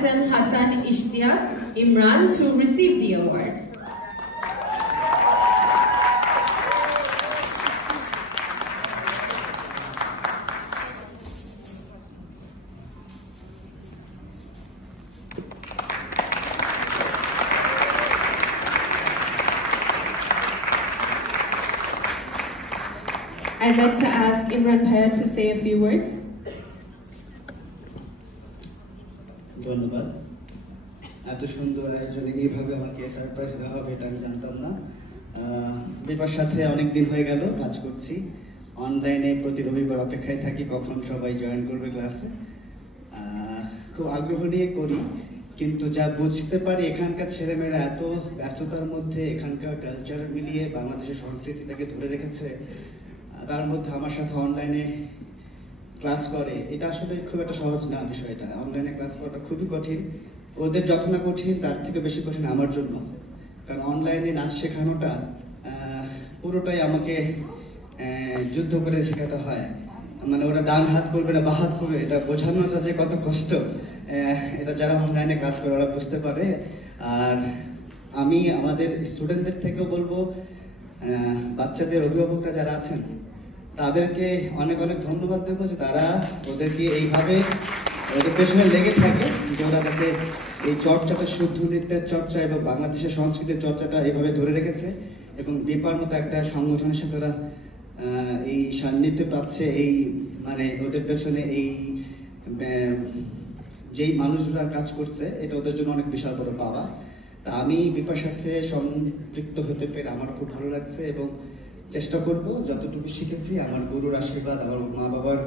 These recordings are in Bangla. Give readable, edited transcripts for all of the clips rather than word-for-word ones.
SM Hassan Ishtiaq Imran to receive the award. I'd like to ask Imran Bhaiya to say a few words. ধন্যবাদ। এত সুন্দর আয়োজনে এইভাবে আমাকে সারপ্রাইজ দেওয়া হবে এটা আমি জানতাম না। বিপার সাথে অনেক দিন হয়ে গেল কাজ করছি, অনলাইনে প্রতি রবিবার অপেক্ষায় থাকি কখন সবাই জয়েন করবে ক্লাসে। খুব আগ্রহ নিয়ে করি, কিন্তু যা বুঝতে পারি এখানকার ছেলেমেয়েরা এত ব্যস্ততার মধ্যে এখানকার কালচার মিলিয়ে বাংলাদেশের সংস্কৃতিটাকে ধরে রেখেছে, তার মধ্যে আমার সাথে অনলাইনে ক্লাস করে। এটা আসলে খুব একটা সহজ না বিষয়টা, অনলাইনে ক্লাস করাটা খুবই কঠিন। ওদের যত না কঠিন তার থেকে বেশি কঠিন আমার জন্য, কারণ অনলাইনে নাচ শেখানোটা পুরোটাই আমাকে যুদ্ধ করে শেখাতে হয়। মানে ওরা ডান হাত করবে না বা হাত করবে, এটা বোঝানোটা যে কত কষ্ট, এটা যারা অনলাইনে ক্লাস করে ওরা বুঝতে পারে। আর আমি আমাদের স্টুডেন্টদের থেকেও বলবো, বাচ্চাদের অভিভাবকরা যারা আছেন তাদেরকে অনেক অনেক ধন্যবাদ দেবো যে তারা ওদেরকে এইভাবে ওদের পেছনে লেগে থাকে, যে ওরা যাতে এই চর্চাটা, শুদ্ধ নৃত্যের চর্চা এবং বাংলাদেশের সংস্কৃতির চর্চাটা এইভাবে ধরে রেখেছে। এবং বিপার মতো একটা সংগঠনের সাথে ওরা এই সান্নিধ্য পাচ্ছে, এই মানে ওদের পেছনে এই যেই মানুষরা কাজ করছে, এটা ওদের জন্য অনেক বিশাল বড় পাওয়া। তা আমি বিপার সাথে সম্পৃক্ত হতে পেরে আমার খুব ভালো লাগছে এবং চেষ্টা করব যতটুকু শিখেছি আমার গুরুর আশীর্বাদ, আমার মা বাবার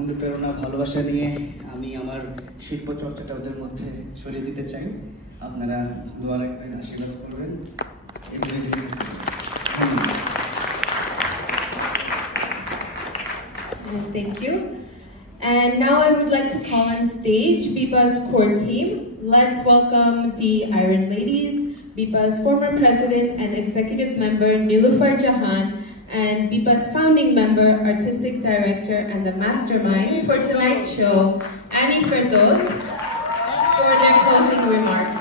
অনুপ্রেরণা, ভালোবাসা নিয়ে আমি আমার শিল্প চর্চাটা ওদের মধ্যে ছড়িয়ে দিতে চাই। আপনারা দোয়া রাখবেন, আশীর্বাদ করবেন। Thank you. And now I would like to call on stage BIPA's core team. Let's welcome the Iron Ladies, BIPA's former president and executive member Nilufar Jahan, and BIPA's founding member, artistic director, and the mastermind for tonight's show, Annie Ferdoz, for their closing remarks.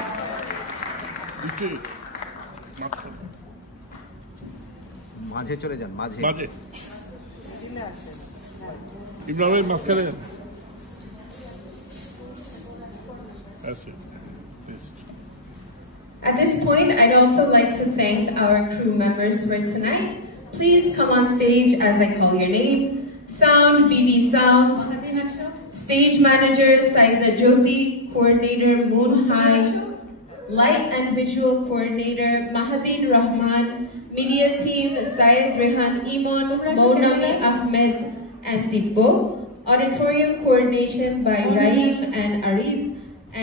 মাঝে চলে যান, মাঝে। ইমরানের মাঝখানে। At this point, I'd also like to thank our crew members for tonight. Please come on stage as I call your name. Sound, BB Sound. Stage manager, Saida Jyoti. Coordinator, Moon Hai. Light and visual coordinator, Mahadin Rahman. Media team, Syed Rehan Imon, Mounami Ahmed, and Dibbo. Auditorium coordination by Raif and Arif,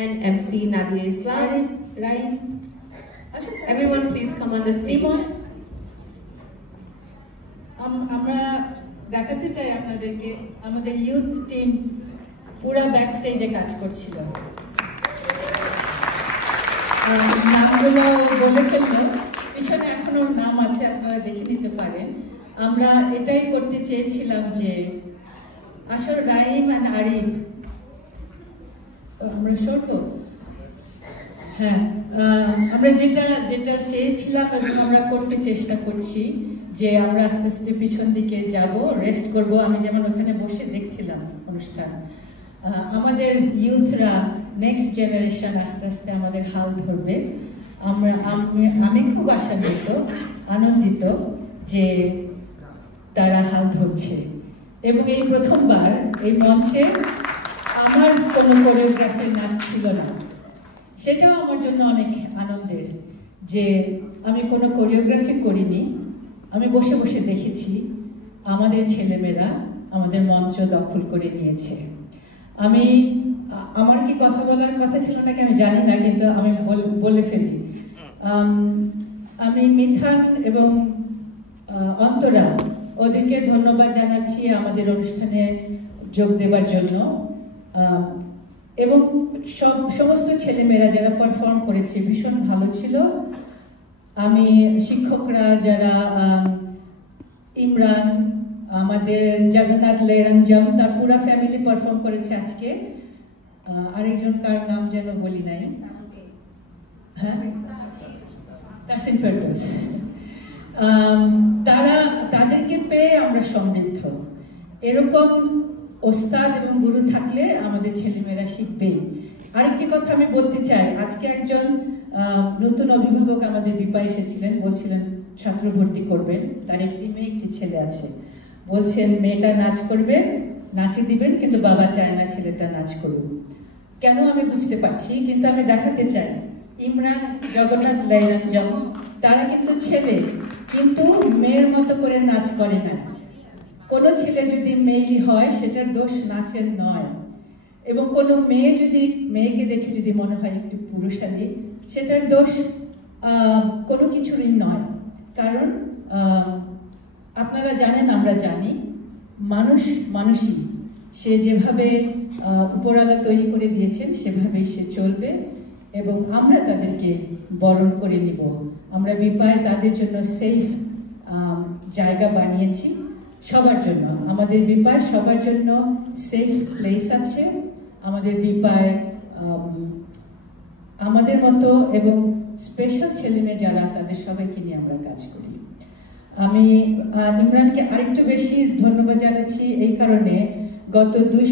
and MC Nadia Islam. Everyone please come on the stage. আমরা দেখাতে চাই আপনাদেরকে আমাদের ইউথ টিম পুরো ব্যাক স্টেজে কাজ করছিল। নামগুলো বলে ফেললো, পিছনে এখনো নাম আছে, আপনারা দেখে নিতে পারেন। আমরা এটাই করতে চেয়েছিলাম যে আসলে রাইম আর আরিফ আমরা সরবো। হ্যাঁ, আমরা যেটা চেয়েছিলাম এবং আমরা করতে চেষ্টা করছি যে আমরা আস্তে আস্তে পিছন দিকে যাব, রেস্ট করব। আমি যেমন ওখানে বসে দেখছিলাম অনুষ্ঠান, আমাদের ইউথরা, নেক্সট জেনারেশন আস্তে আস্তে আমাদের হাল ধরবে। আমি খুব আনন্দিত যে তারা হাল ধরছে। এবং এই প্রথমবার এই মঞ্চে আমার কোনো কোরিওগ্রাফের নাম ছিল না, সেটাও আমার জন্য অনেক আনন্দের যে আমি কোনো কোরিওগ্রাফি করিনি, আমি বসে বসে দেখেছি আমাদের ছেলেমেয়েরা আমাদের মঞ্চ দখল করে নিয়েছে। আমার কি কথা বলার কথা ছিল নাকি আমি জানি না, কিন্তু আমি বলে ফেলি। আমি মিথান এবং অন্তরা ওদেরকে ধন্যবাদ জানাচ্ছি আমাদের অনুষ্ঠানে যোগ দেবার জন্য, এবং সমস্ত ছেলেমেয়েরা যারা পারফর্ম করেছে ভীষণ ভালো ছিল। আমি শিক্ষকরা যারা ইমরান, আমাদের জগন্নাথ লেরঞ্জম, তার পুরা ফ্যামিলি পারফর্ম করেছে আজকে, আরেকজন কার নাম যেন বলি নাই, হ্যাঁ, তাসিন ফেরদৌস। তাদেরকে পেয়ে আমরা সমৃদ্ধ। এরকম ওস্তাদ এবং গুরু থাকলে আমাদের ছেলেমেয়েরা শিখবে। আরেকটি কথা আমি বলতে চাই, আজকে একজন নতুন অভিভাবক আমাদের বিপা এসেছিলেন, বলছিলেন ছাত্র ভর্তি করবেন, তার একটি মেয়ে একটি ছেলে আছে, বলছেন মেয়েটা নাচ করবে, নাচে দিবেন, কিন্তু বাবা চায় না ছেলেটা নাচ করুক। কেন আমি বুঝতে পারছি, কিন্তু আমি দেখাতে চাই ইমরান, জগন্নাথ, লাইলাঞ্জম তারা কিন্তু ছেলে, কিন্তু মেয়ের মতো করে নাচ করে না। কোনো ছেলে যদি মেয়েলি হয় সেটার দোষ নাচের নয়, এবং কোনো মেয়ে যদি মেয়েকে দেখে যদি মনে হয় একটু পুরুষালী, সেটার দোষ কোনো কিছুরই নয়। কারণ আপনারা জানেন, আমরা জানি, মানুষ মানুষই, সে যেভাবে উপরওয়ালা তৈরি করে দিয়েছেন সেভাবেই সে চলবে, এবং আমরা তাদেরকে বরণ করে নিব। আমরা বিপায় তাদের জন্য সেফ জায়গা বানিয়েছি, সবার জন্য। আমাদের বিপায় সবার জন্য সেফ প্লেস আছে। আমাদের বিপায় আমাদের মতো এবং স্পেশাল ছেলেমেয়ে যারা, তাদের সবাইকে নিয়ে আমরা কাজ করি। আমি ইমরানকে আরেকটু বেশি ধন্যবাদ জানাচ্ছি এই কারণে, গত 2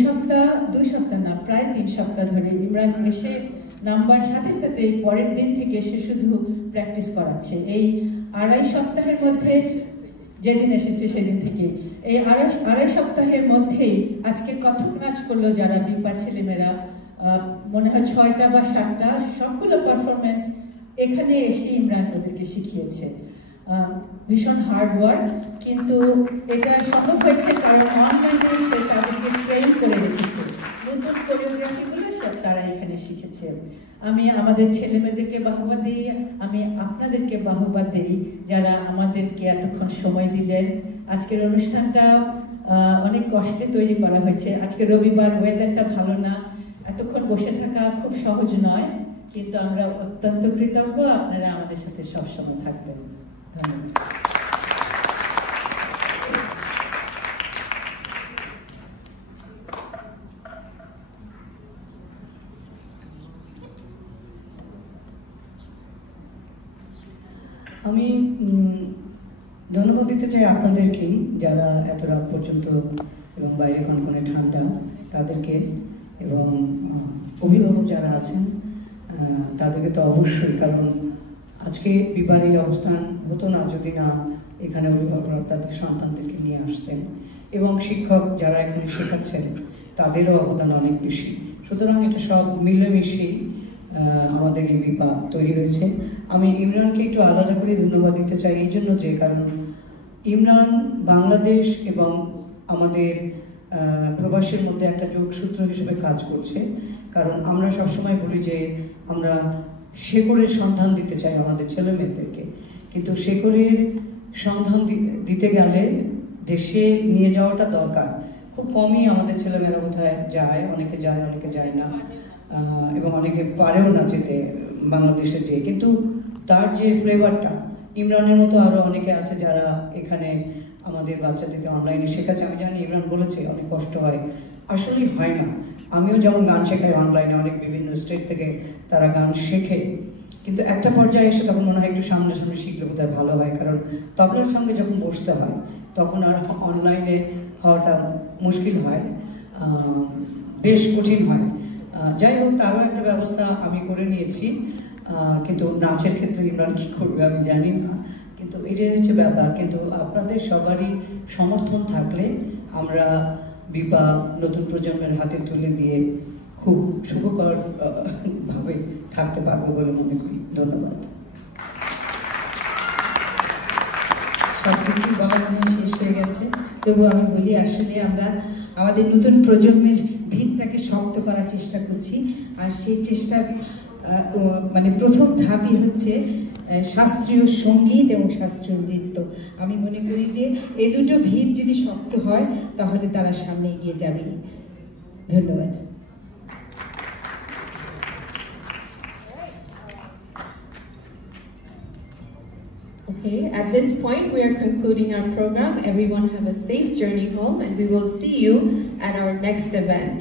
সপ্তাহ না, প্রায় 3 সপ্তাহ ধরে ইমরান এসে নাম্বার সাথে সাথে পরের দিন থেকে সে শুধু প্র্যাকটিস করাচ্ছে। এই 2.5 সপ্তাহের মধ্যে, যেদিন এসেছে সেদিন থেকে, এই আড়াই সপ্তাহের মধ্যেই আজকে কথক নাচ করলো যারা বিপার ছেলেমেয়েরা, মনে হয় 6টা বা 7টা, সবগুলো পারফরমেন্স এখানে এসে ইমরান ওদেরকে শিখিয়েছে। ভীষণ হার্ড ওয়ার্ক, কিন্তু এটা সম্ভব হয়েছে কারণ অনলাইনে সে তাদেরকে ট্রেন করে রেখেছে, নতুন কোরিওগ্রাফিগুলো সব তারা এখানে শিখেছে। আমি আমাদের ছেলেমেয়েদেরকে বাহবা দিই, আমি আপনাদেরকে বাহবা দিই যারা আমাদেরকে এতক্ষণ সময় দিলেন। আজকের অনুষ্ঠানটা অনেক কষ্টে তৈরি করা হয়েছে। আজকে রবিবার, ওয়েদারটা ভালো না, এতক্ষণ বসে থাকা খুব সহজ নয়, কিন্তু আমরা অত্যন্ত কৃতজ্ঞ, আপনারা আমাদের সাথে সবসময় থাকবেন। ধন্যবাদ। আমি ধন্যবাদ দিতে চাই আপনাদেরকেই, যারা এত রাত পর্যন্ত এবং বাইরে কনকনে ঠান্ডা তাদেরকে, এবং অভিভাবক যারা আছেন তাদেরকে তো অবশ্যই, কারণ আজকে বিবার এই অবস্থান হতো না যদি না এখানে অভিভাবকরা তাদের সন্তানদেরকে নিয়ে আসতেন, এবং শিক্ষক যারা এখানে শেখাচ্ছেন তাদেরও অবদান অনেক বেশি। সুতরাং এটা সব মিলেমিশেই আমাদের এই বিপা তৈরি হয়েছে। আমি ইমরানকে একটু আলাদা করে ধন্যবাদ দিতে চাই এই জন্য যে, কারণ ইমরান বাংলাদেশ এবং আমাদের প্রবাসের মধ্যে একটা যোগসূত্র হিসেবে কাজ করছে। কারণ আমরা সবসময় বলি যে আমরা শেকড়ের সন্ধান দিতে চাই আমাদের ছেলে মেয়েদেরকে, কিন্তু শেকড়ের সন্ধান দিতে গেলে দেশে নিয়ে যাওয়াটা দরকার। খুব কমই আমাদের ছেলেমেয়েরা কোথায় যায়, অনেকে যায় অনেকে যায় না, এবং অনেকে পারেও না যেতে বাংলাদেশে যেয়ে, কিন্তু তার যে ফ্লেভারটা, ইমরানের মতো আরও অনেকে আছে যারা এখানে আমাদের বাচ্চাদেরকে অনলাইনে শেখাচ্ছে। আমি জানি ইমরান বলেছে অনেক কষ্ট হয়, আসলেই হয় না। আমিও যেমন গান শেখাই অনলাইনে, অনেক বিভিন্ন স্টেট থেকে তারা গান শেখে, কিন্তু একটা পর্যায়ে এসে তখন মনে হয় একটু সামনাসামনি শিখলে বোধহয় ভালো হয়, কারণ তবলার সঙ্গে যখন বসতে হয় তখন আর অনলাইনে হওয়াটা মুশকিল হয়, বেশ কঠিন হয়। যাই হোক, তারও একটা ব্যবস্থা আমি করে নিয়েছি, কিন্তু নাচের ক্ষেত্রে ইমরান কী করবে আমি জানি না, কিন্তু এটাই হচ্ছে ব্যাপার। কিন্তু আপনাদের সবারই সমর্থন থাকলে আমরা বিপা নতুন প্রজন্মের হাতে তুলে দিয়ে খুব শুভকর ভাবে থাকতে পারবো বলে মনে করি। ধন্যবাদ। সবকিছু বলা মনে শেষ হয়ে গেছে, তবু আমি বলি আসলে আমরা আমাদের নতুন প্রজন্মের ভিতটাকে শক্ত করার চেষ্টা করছি, আর সেই চেষ্টার মানে প্রথম ধাপই হচ্ছে শাস্ত্রীয় সঙ্গীত এবং শাস্ত্রীয় নৃত্য। আমি মনে করি যে এই দুটো ভিত যদি শক্ত হয় তাহলে তারা সামনে এগিয়ে যাবে। ধন্যবাদ। Okay, at this point we are concluding our program. Everyone have a safe journey home and we will see you at our next event.